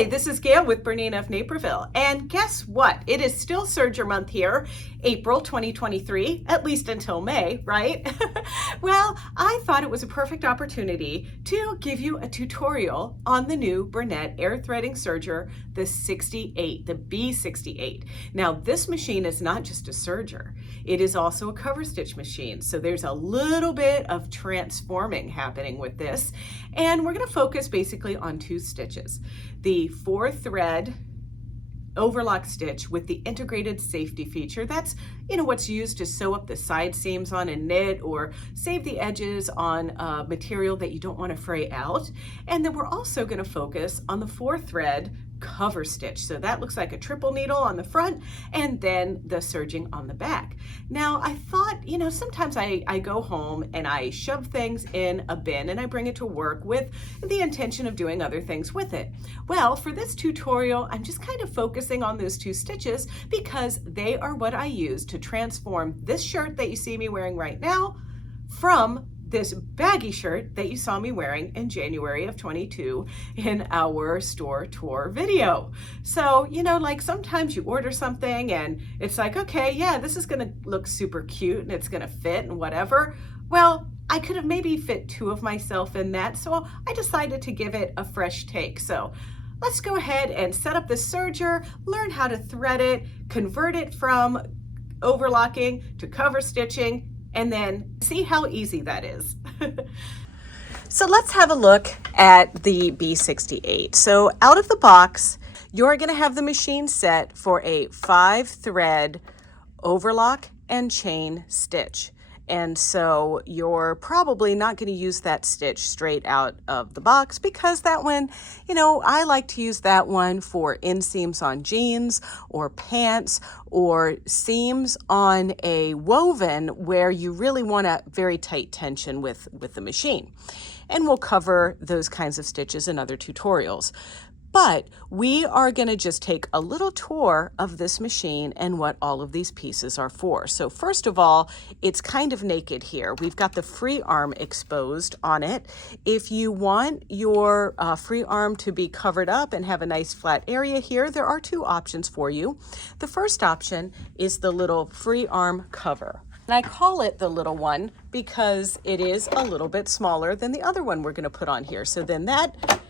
Hi, this is Gayle with BERNINA of Naperville, and guess what? It is still serger month here, April 2023, at least until May, right? Well, I thought it was a perfect opportunity to give you a tutorial on the new bernette air threading serger, the 68, the B68. Now, this machine is not just a serger, it is also a cover stitch machine, so there's a little bit of transforming happening with this, and we're going to focus basically on two stitches. The 4-thread overlock stitch with the integrated safety feature. That's, what's used to sew up the side seams on a knit or save the edges on material that you don't want to fray out. And then we're also going to focus on the 4-thread cover stitch. So that looks like a triple needle on the front and then the serging on the back. Now I thought, sometimes I go home and I shove things in a bin and I bring it to work with the intention of doing other things with it. Well, for this tutorial, I'm just kind of focusing on those two stitches because they are what I use to transform this shirt that you see me wearing right now from this baggy shirt that you saw me wearing in January of 22 in our store tour video. So, like sometimes you order something and it's like, okay, yeah, this is gonna look super cute and it's gonna fit and whatever. Well, I could have maybe fit two of myself in that, so I decided to give it a fresh take. So let's go ahead and set up the serger, learn how to thread it, convert it from overlocking to cover stitching, and then see how easy that is. So let's have a look at the B68. So out of the box, you're going to have the machine set for a 5-thread overlock and chain stitch. And so you're probably not going to use that stitch straight out of the box because that one, I like to use that one for inseams on jeans or pants or seams on a woven where you really want a very tight tension with the machine. And we'll cover those kinds of stitches in other tutorials. But we are going to just take a little tour of this machine and what all of these pieces are for. So first of all, it's kind of naked here. We've got the free arm exposed on it. If you want your free arm to be covered up and have a nice flat area here, there are two options for you. The first option is the little free arm cover. And I call it the little one because it is a little bit smaller than the other one we're going to put on here. So then that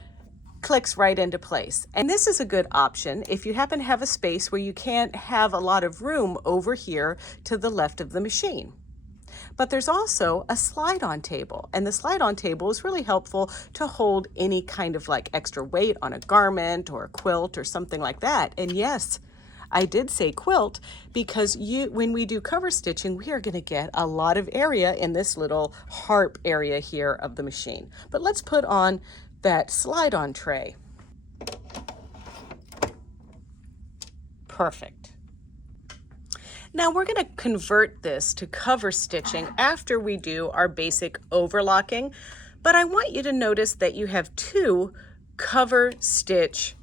clicks right into place. And this is a good option if you happen to have a space where you can't have a lot of room over here to the left of the machine. But there's also a slide-on table, and the slide-on table is really helpful to hold any kind of like extra weight on a garment or a quilt or something like that. And yes, I did say quilt because when we do cover stitching, we are going to get a lot of area in this little harp area here of the machine. But let's put on that slide-on tray. Perfect. Now we're going to convert this to cover stitching after we do our basic overlocking, but I want you to notice that you have two cover stitch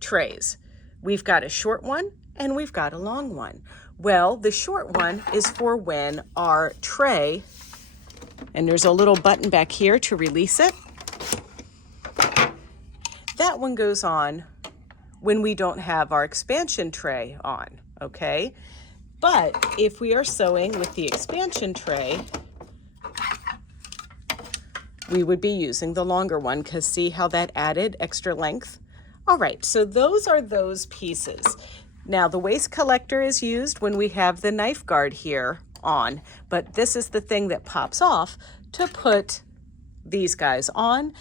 trays. We've got a short one and we've got a long one. Well, the short one is for when our tray, and there's a little button back here to release it. That one goes on when we don't have our expansion tray on, okay? But if we are sewing with the expansion tray, we would be using the longer one because see how that added extra length? All right, so those are those pieces. Now the waist collector is used when we have the knife guard here on, but this is the thing that pops off to put these guys on.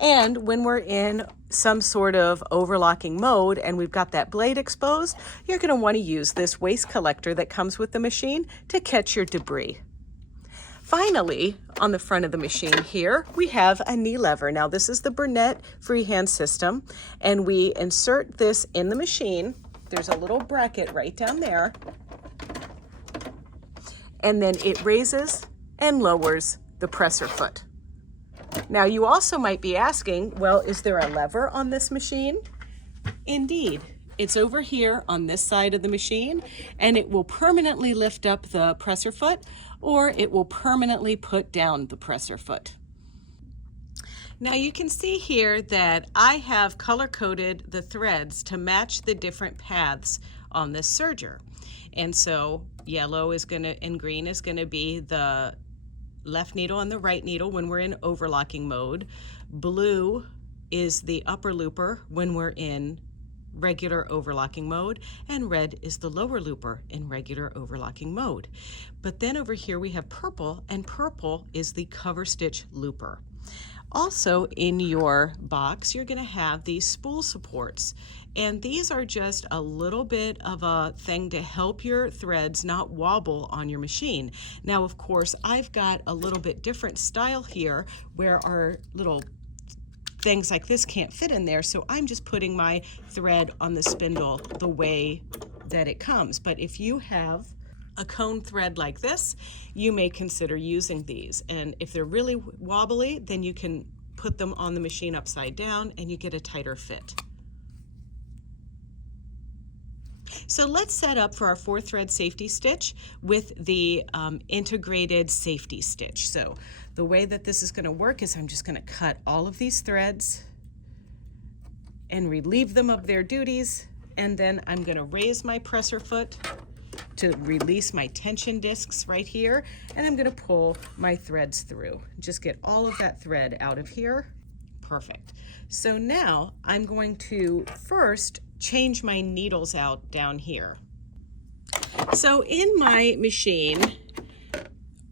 And when we're in some sort of overlocking mode and we've got that blade exposed, you're going to want to use this waist collector that comes with the machine to catch your debris. Finally, on the front of the machine here, we have a knee lever. Now this is the bernette freehand system, and we insert this in the machine. There's a little bracket right down there, and then it raises and lowers the presser foot. Now you also might be asking, well, is there a lever on this machine? Indeed, it's over here on this side of the machine, and it will permanently lift up the presser foot or it will permanently put down the presser foot. Now you can see here that I have color-coded the threads to match the different paths on this serger. And so yellow is going to, and green is going to be the left needle and the right needle when we're in overlocking mode. Blue is the upper looper when we're in regular overlocking mode, and red is the lower looper in regular overlocking mode. But then over here we have purple, and purple is the cover stitch looper. Also in your box, you're going to have these spool supports, and these are just a little bit of a thing to help your threads not wobble on your machine. Now, of course, I've got a little bit different style here where our little things like this can't fit in there, so I'm just putting my thread on the spindle the way that it comes. But if you have a cone thread like this, you may consider using these. And if they're really wobbly, then you can put them on the machine upside down and you get a tighter fit. So let's set up for our 4-thread safety stitch with the integrated safety stitch. So the way that this is going to work is I'm just going to cut all of these threads and relieve them of their duties, and then I'm going to raise my presser foot to release my tension discs right here, and I'm going to pull my threads through. Just get all of that thread out of here. Perfect. So now I'm going to first change my needles out down here. So in my machine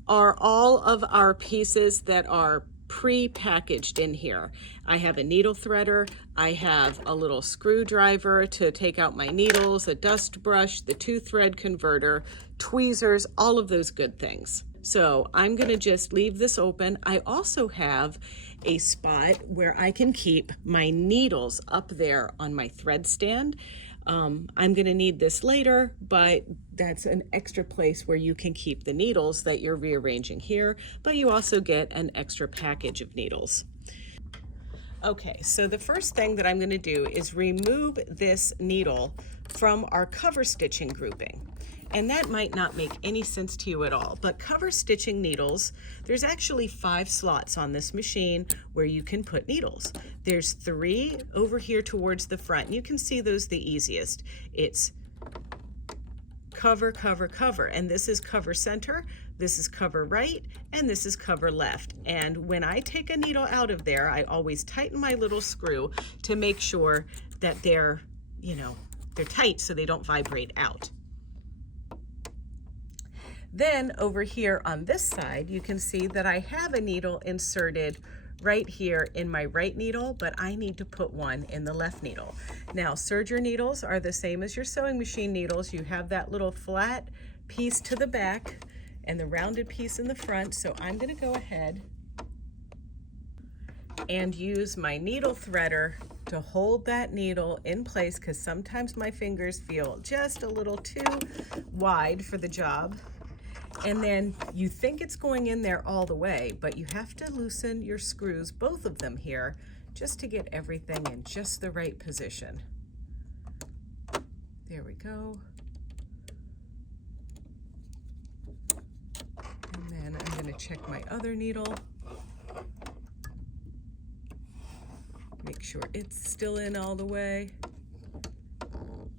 are all of our pieces that are pre-packaged in here. I have a needle threader, I have a little screwdriver to take out my needles, a dust brush, the 2-thread converter, tweezers, all of those good things. So I'm going to just leave this open. I also have a spot where I can keep my needles up there on my thread stand. I'm going to need this later, but that's an extra place where you can keep the needles that you're rearranging here, but you also get an extra package of needles. Okay, so the first thing that I'm going to do is remove this needle from our cover stitching grouping. And that might not make any sense to you at all, but cover stitching needles, there's actually 5 slots on this machine where you can put needles. There's 3 over here towards the front, and you can see those the easiest. It's cover, cover, cover, and this is cover center, this is cover right, and this is cover left. And when I take a needle out of there, I always tighten my little screw to make sure that they're tight so they don't vibrate out. Then over here on this side, you can see that I have a needle inserted right here in my right needle, but I need to put one in the left needle. Now, serger needles are the same as your sewing machine needles. You have that little flat piece to the back and the rounded piece in the front. So I'm going to go ahead and use my needle threader to hold that needle in place, because sometimes my fingers feel just a little too wide for the job. And then you think it's going in there all the way, but you have to loosen your screws, both of them here, just to get everything in just the right position. There we go. And then I'm going to check my other needle. Make sure it's still in all the way.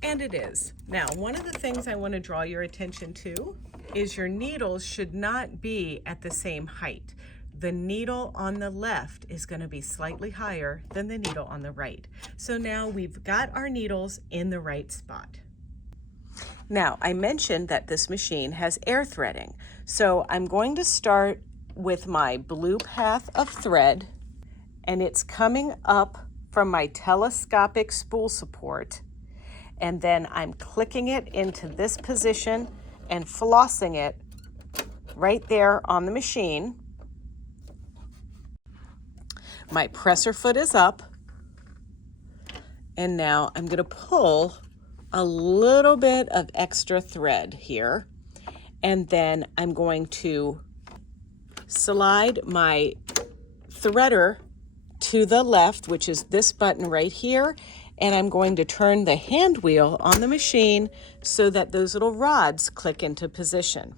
And it is. Now, one of the things I want to draw your attention to is your needles should not be at the same height. The needle on the left is going to be slightly higher than the needle on the right. So now we've got our needles in the right spot. Now, I mentioned that this machine has air threading. So I'm going to start with my blue path of thread, and it's coming up from my telescopic spool support. And then I'm clicking it into this position and flossing it right there on the machine. My presser foot is up, and now I'm going to pull a little bit of extra thread here, and then I'm going to slide my threader to the left, which is this button right here, and I'm going to turn the hand wheel on the machine so that those little rods click into position.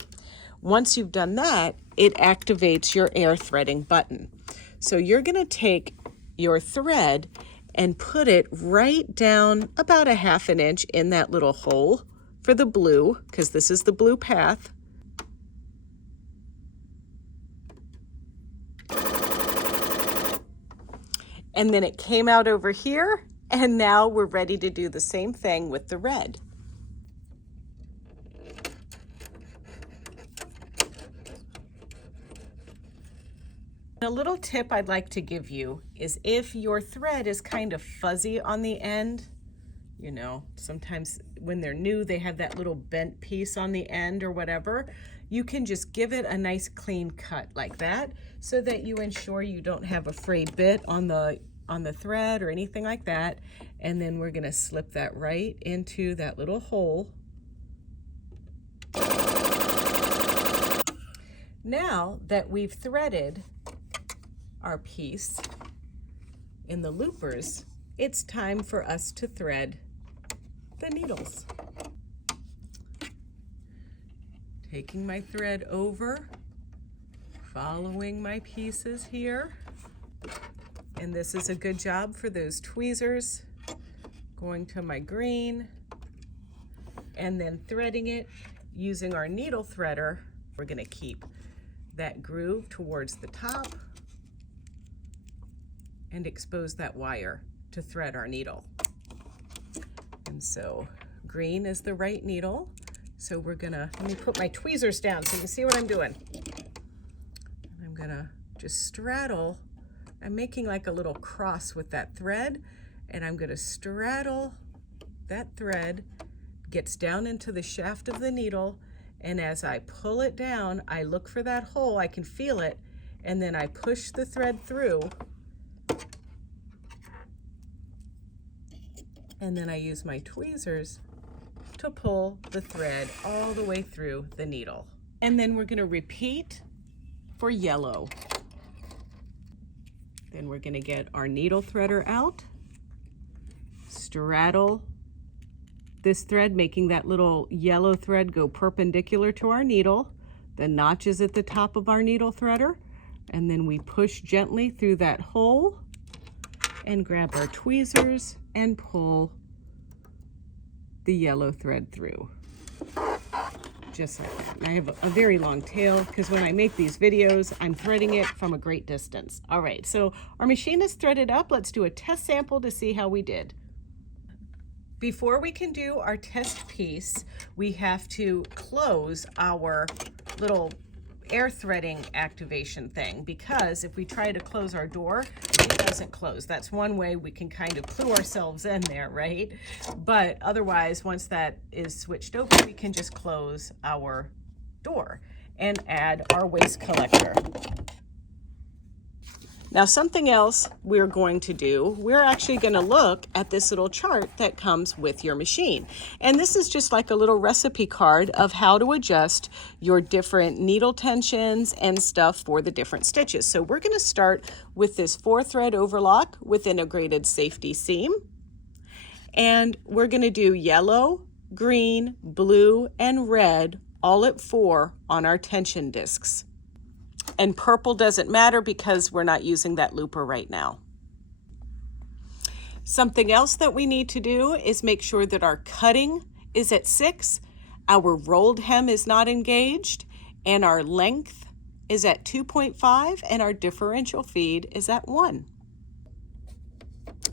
Once you've done that, it activates your air threading button. So you're going to take your thread and put it right down about a ½ an inch in that little hole for the blue, because this is the blue path. And then it came out over here, and now we're ready to do the same thing with the red. A little tip I'd like to give you is if your thread is kind of fuzzy on the end, you know, sometimes when they're new, they have that little bent piece on the end or whatever, you can just give it a nice clean cut like that so that you ensure you don't have a frayed bit on the thread or anything like that. And then we're gonna slip that right into that little hole. Now that we've threaded our piece in the loopers, it's time for us to thread the needles. Taking my thread over, following my pieces here, and this is a good job for those tweezers. Going to my green and then threading it using our needle threader. We're going to keep that groove towards the top and expose that wire to thread our needle. And so green is the right needle. So we're gonna, let me put my tweezers down so you can see what I'm doing. I'm gonna just straddle. I'm making like a little cross with that thread, and I'm gonna straddle that thread, gets down into the shaft of the needle, and as I pull it down, I look for that hole, I can feel it, and then I push the thread through, and then I use my tweezers to pull the thread all the way through the needle. And then we're gonna repeat for yellow. Then we're gonna get our needle threader out, straddle this thread, making that little yellow thread go perpendicular to our needle. The notch is at the top of our needle threader, and then we push gently through that hole and grab our tweezers and pull the yellow thread through. Just like that. And I have a very long tail because when I make these videos, I'm threading it from a great distance. All right, so our machine is threaded up. Let's do a test sample to see how we did. Before we can do our test piece, we have to close our little air threading activation thing, because if we try to close our door, it doesn't close. That's one way we can kind of clue ourselves in there, right? But otherwise, once that is switched open, we can just close our door and add our waste collector. Now, something else we're going to do, we're actually going to look at this little chart that comes with your machine. And this is just like a little recipe card of how to adjust your different needle tensions and stuff for the different stitches. So we're going to start with this 4-thread overlock with integrated safety seam. And we're going to do yellow, green, blue, and red all at 4 on our tension discs. And purple doesn't matter because we're not using that looper right now. Something else that we need to do is make sure that our cutting is at 6, our rolled hem is not engaged, and our length is at 2.5, and our differential feed is at 1.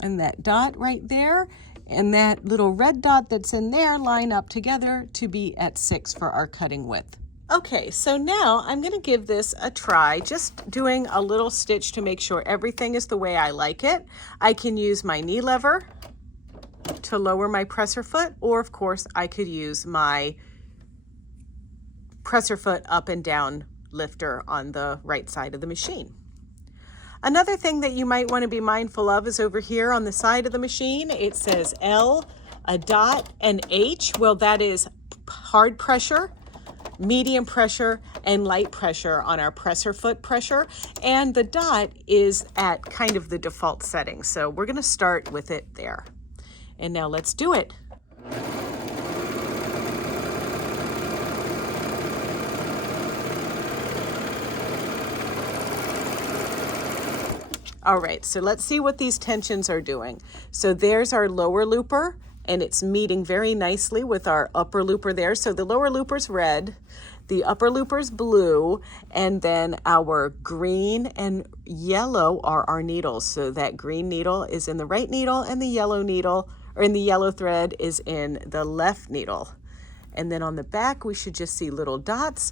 And that dot right there and that little red dot that's in there line up together to be at 6 for our cutting width. Okay, so now I'm going to give this a try, just doing a little stitch to make sure everything is the way I like it. I can use my knee lever to lower my presser foot, or of course I could use my presser foot up and down lifter on the right side of the machine. Another thing that you might want to be mindful of is over here on the side of the machine, it says L, a dot, and H. Well, that is hard pressure, medium pressure, and light pressure on our presser foot pressure. And the dot is at kind of the default setting. So we're going to start with it there. And now let's do it. All right, so let's see what these tensions are doing. So there's our lower looper, and it's meeting very nicely with our upper looper there. So the lower looper's red, the upper looper's blue, and then our green and yellow are our needles. So that green needle is in the right needle, and the yellow needle, or in the yellow thread, is in the left needle. And then on the back, we should just see little dots.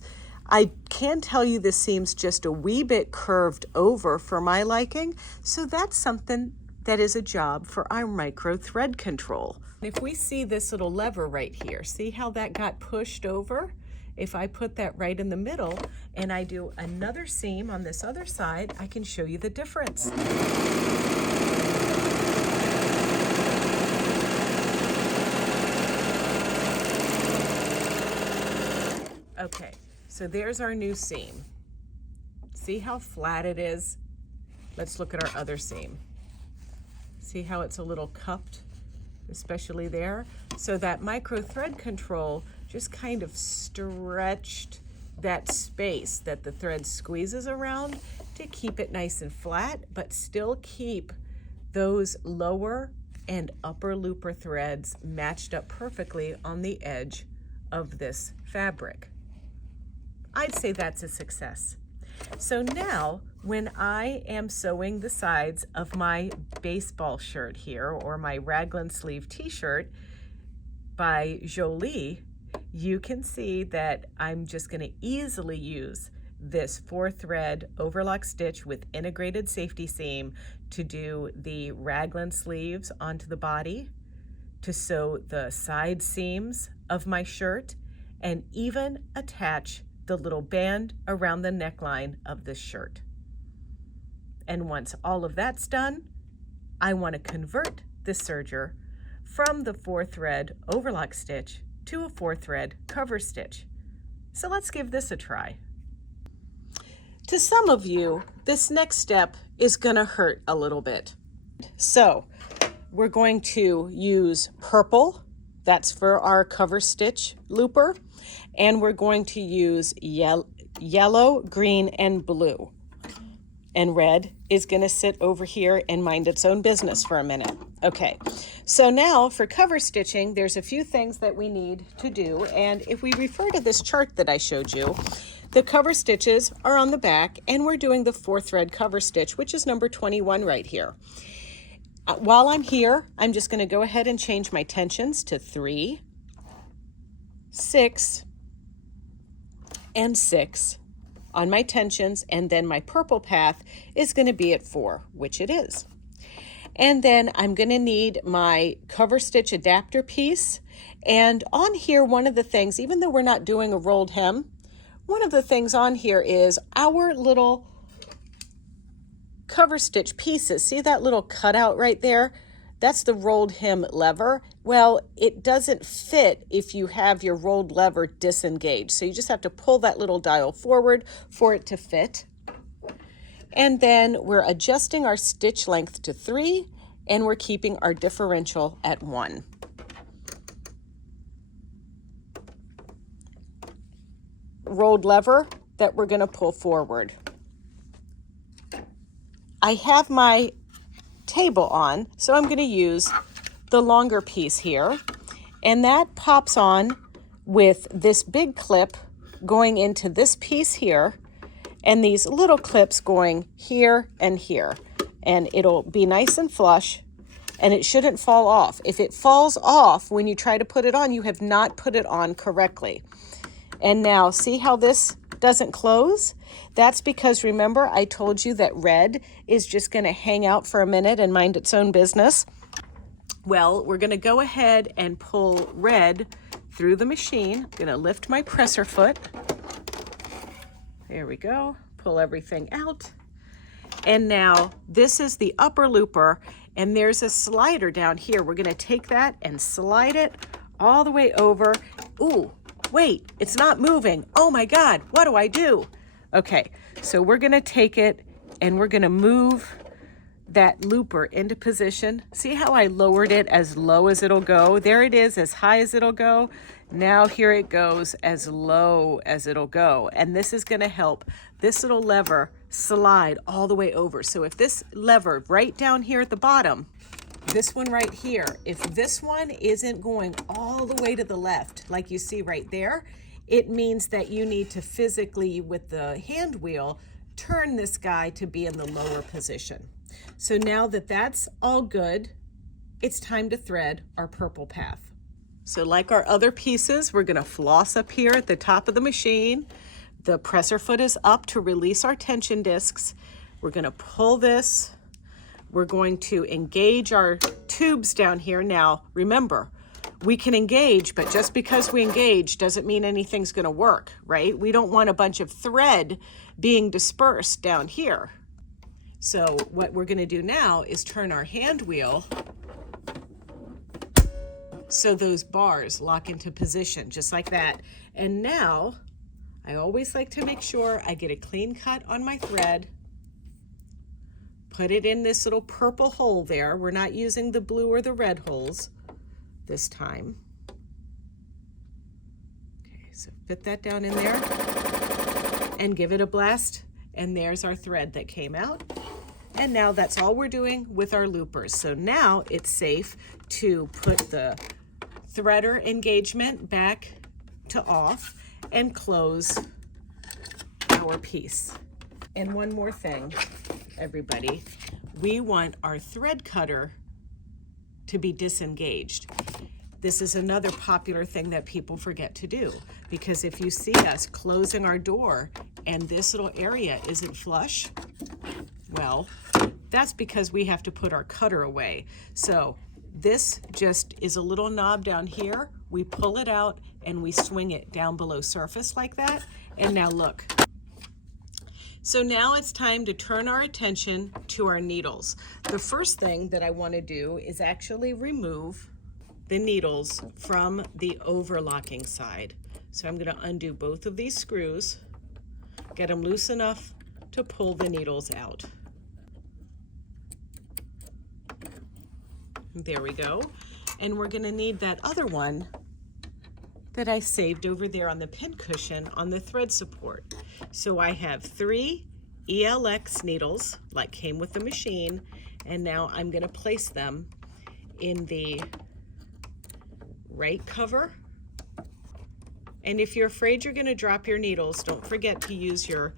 I can tell you this seems just a wee bit curved over for my liking, so that's something that is a job for our micro thread control. If we see this little lever right here, see how that got pushed over? If I put that right in the middle and I do another seam on this other side, I can show you the difference. Okay. So there's our new seam. See how flat it is? Let's look at our other seam. See how it's a little cupped, especially there? So that micro thread control just kind of stretched that space that the thread squeezes around to keep it nice and flat, but still keep those lower and upper looper threads matched up perfectly on the edge of this fabric. I'd say that's a success. So now when I am sewing the sides of my baseball shirt here, or my raglan sleeve t-shirt by Jolie, you can see that I'm just going to easily use this 4-thread overlock stitch with integrated safety seam to do the raglan sleeves onto the body, to sew the side seams of my shirt, and even attach the little band around the neckline of this shirt. And once all of that's done, I want to convert this serger from the 4-thread overlock stitch to a 4-thread cover stitch. So let's give this a try. To some of you, this next step is going to hurt a little bit. So we're going to use purple. That's for our cover stitch looper. And we're going to use yellow, green, and blue. And red is going to sit over here and mind its own business for a minute. Okay, so now for cover stitching, there's a few things that we need to do. And if we refer to this chart that I showed you, the cover stitches are on the back, and we're doing the 4-thread cover stitch, which is number 21 right here. While I'm here, I'm just going to go ahead and change my tensions to 3, 6, and 6 on my tensions, and then my purple path is going to be at 4, which it is. And then I'm going to need my cover stitch adapter piece. And on here, one of the things, even though we're not doing a rolled hem, one of the things on here is our little cover stitch pieces. See that little cutout right there? That's the rolled hem lever. Well, it doesn't fit if you have your rolled lever disengaged. So you just have to pull that little dial forward for it to fit. And then we're adjusting our stitch length to 3, and we're keeping our differential at 1. Rolled lever that we're going to pull forward. I have my table on, so I'm going to use the longer piece here, and that pops on with this big clip going into this piece here, and these little clips going here and here, and it'll be nice and flush, and it shouldn't fall off. If it falls off when you try to put it on, you have not put it on correctly. And now see how this doesn't close? That's because, remember, I told you that red is just going to hang out for a minute and mind its own business. Well, we're going to go ahead and pull red through the machine. I'm going to lift my presser foot. There we go. Pull everything out. And now this is the upper looper, and there's a slider down here. We're going to take that and slide it all the way over. Ooh. Wait, it's not moving. Oh my God, what do I do? Okay, so we're gonna take it and we're gonna move that looper into position. See how I lowered it as low as it'll go? There it is, as high as it'll go. Now here it goes as low as it'll go. And this is gonna help this little lever slide all the way over. So if this lever right down here at the bottom, this one right here, if this one isn't going all the way to the left, like you see right there, it means that you need to physically, with the hand wheel, turn this guy to be in the lower position. So now that that's all good, it's time to thread our purple path. So like our other pieces, we're gonna floss up here at the top of the machine. The presser foot is up to release our tension discs. We're gonna pull this. We're going to engage our tubes down here. Now, remember, we can engage, but just because we engage doesn't mean anything's gonna work, right? We don't want a bunch of thread being dispersed down here. So what we're gonna do now is turn our hand wheel so those bars lock into position, just like that. And now, I always like to make sure I get a clean cut on my thread, put it in this little purple hole there. We're not using the blue or the red holes this time. Okay, so fit that down in there and give it a blast. And there's our thread that came out. And now that's all we're doing with our loopers. So now it's safe to put the threader engagement back to off and close our piece. And one more thing, everybody, we want our thread cutter to be disengaged. This is another popular thing that people forget to do, because if you see us closing our door and this little area isn't flush, well, that's because we have to put our cutter away. So this just is a little knob down here. We pull it out and we swing it down below surface like that. And now look. So now it's time to turn our attention to our needles. The first thing that I want to do is actually remove the needles from the overlocking side. So I'm going to undo both of these screws, get them loose enough to pull the needles out. There we go. And we're going to need that other one that I saved over there on the pin cushion on the thread support. So I have 3 ELX needles, like came with the machine, and now I'm going to place them in the right cover. And if you're afraid you're going to drop your needles, don't forget to use your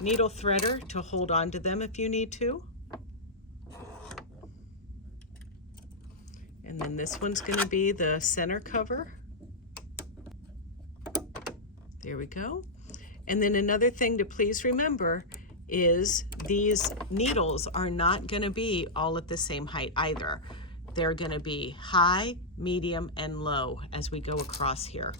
needle threader to hold on to them if you need to. And then this one's going to be the center cover. There we go. And then another thing to please remember is these needles are not going to be all at the same height either. They're going to be high, medium, and low as we go across here.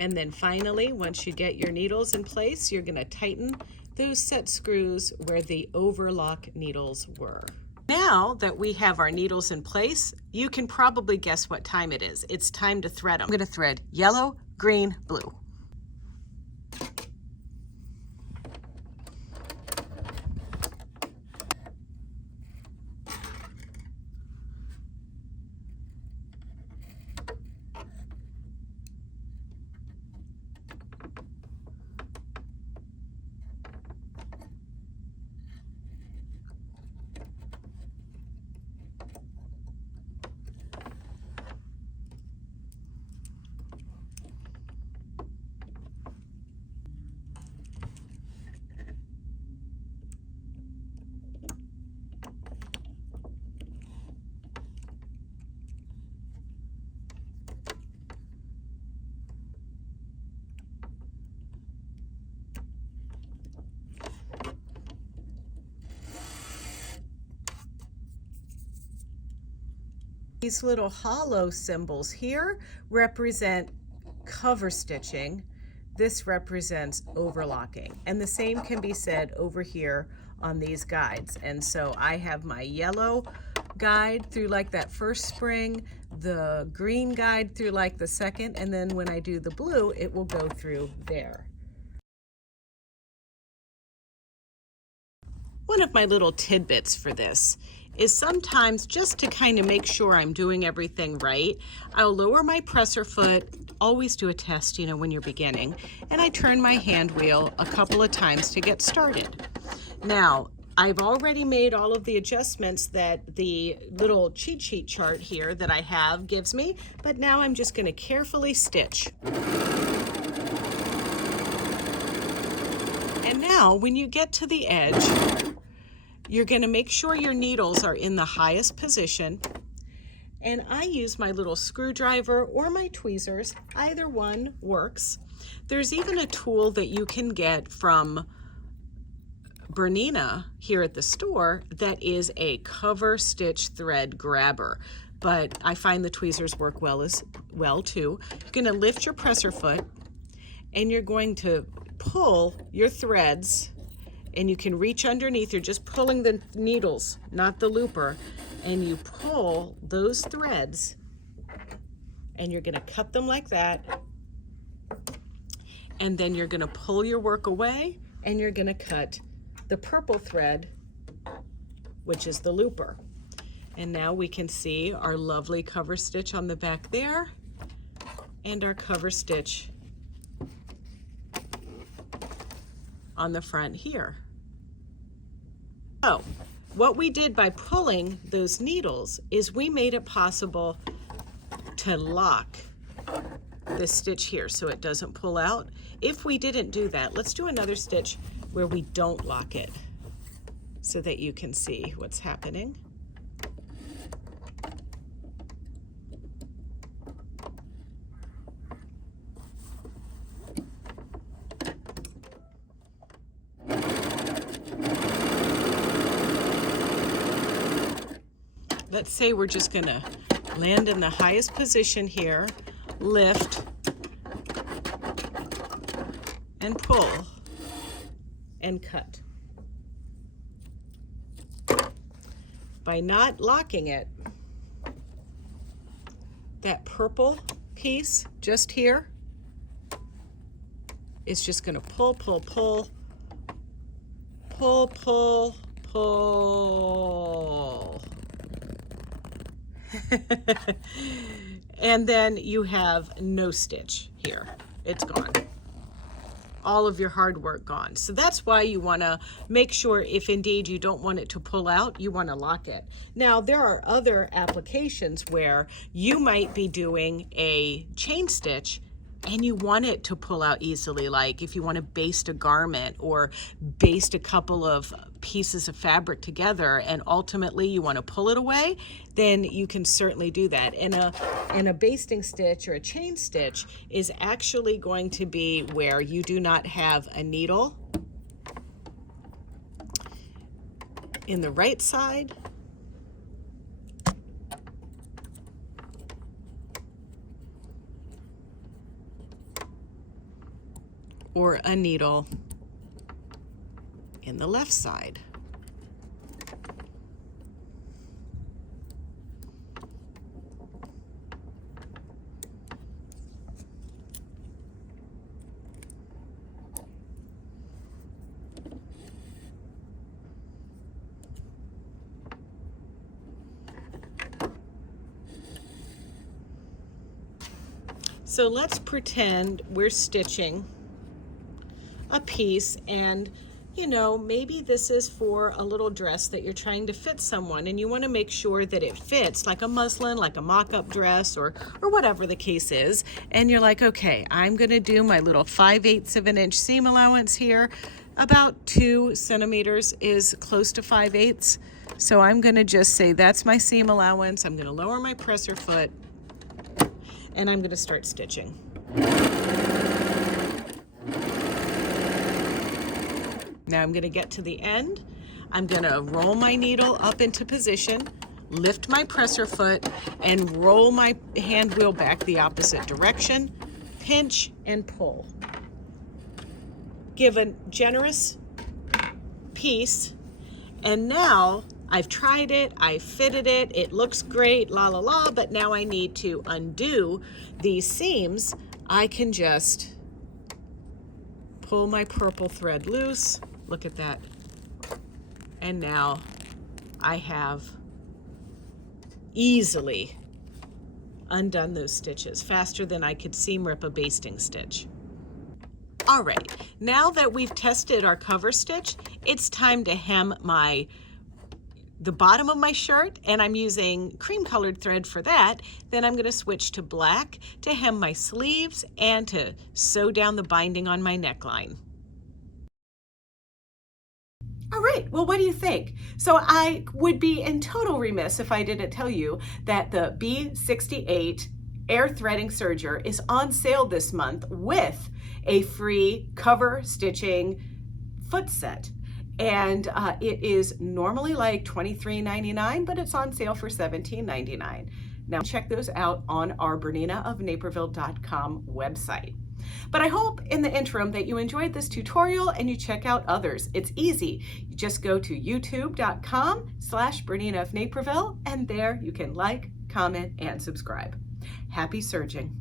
And then finally, once you get your needles in place, you're going to tighten those set screws where the overlock needles were. Now that we have our needles in place, you can probably guess what time it is. It's time to thread them. I'm going to thread yellow, green, blue. These little hollow symbols here represent cover stitching. This represents overlocking. And the same can be said over here on these guides. And so I have my yellow guide through like that first spring, the green guide through like the second, and then when I do the blue, it will go through there. One of my little tidbits for this is sometimes, just to kind of make sure I'm doing everything right, I'll lower my presser foot, always do a test, you know, when you're beginning, and I turn my hand wheel a couple of times to get started. Now, I've already made all of the adjustments that the little cheat sheet chart here that I have gives me, but now I'm just going to carefully stitch. And now, when you get to the edge, you're going to make sure your needles are in the highest position. And I use my little screwdriver or my tweezers. Either one works. There's even a tool that you can get from BERNINA here at the store that is a cover stitch thread grabber, but I find the tweezers work well as well too. You're going to lift your presser foot and you're going to pull your threads, and you can reach underneath. You're just pulling the needles, not the looper, and you pull those threads and you're going to cut them like that, and then you're going to pull your work away and you're going to cut the purple thread, which is the looper. And now we can see our lovely cover stitch on the back there and our cover stitch on the front here. So what we did by pulling those needles is we made it possible to lock this stitch here so it doesn't pull out. If we didn't do that, let's do another stitch where we don't lock it so that you can see what's happening. Let's say we're just going to land in the highest position here, lift, and pull, and cut. By not locking it, that purple piece just here is just going to pull, pull, pull, pull, pull, pull. And then you have no stitch here. It's gone. All of your hard work gone. So that's why you want to make sure, if indeed you don't want it to pull out, you want to lock it. Now, there are other applications where you might be doing a chain stitch and you want it to pull out easily, like if you want to baste a garment or baste a couple of pieces of fabric together and ultimately you want to pull it away, then you can certainly do that. And a basting stitch or a chain stitch is actually going to be where you do not have a needle in the right side or a needle in the left side. So let's pretend we're stitching a piece, and you know, maybe this is for a little dress that you're trying to fit someone, and you want to make sure that it fits, like a muslin, like a mock-up dress, or whatever the case is. And you're like, okay, I'm going to do my little 5/8 of an inch seam allowance here. About 2 centimeters is close to 5/8. So I'm going to just say that's my seam allowance. I'm going to lower my presser foot, and I'm going to start stitching. Now I'm going to get to the end. I'm going to roll my needle up into position, lift my presser foot, and roll my hand wheel back the opposite direction, pinch and pull. Give a generous piece, and now I've tried it, I've fitted it, it looks great, la la la, but now I need to undo these seams. I can just pull my purple thread loose. Look at that. And now I have easily undone those stitches faster than I could seam rip a basting stitch. All right, now that we've tested our cover stitch, it's time to hem the bottom of my shirt, and I'm using cream colored thread for that. Then I'm going to switch to black to hem my sleeves and to sew down the binding on my neckline. All right, well, what do you think? So I would be in total remiss if I didn't tell you that the B68 air threading serger is on sale this month with a free cover stitching foot set. And it is normally like $23.99, but it's on sale for $17.99. Now check those out on our BERNINAofNaperville.com website. But I hope in the interim that you enjoyed this tutorial and you check out others. It's easy. You just go to youtube.com/BERNINA of Naperville, and there you can like, comment, and subscribe. Happy serging.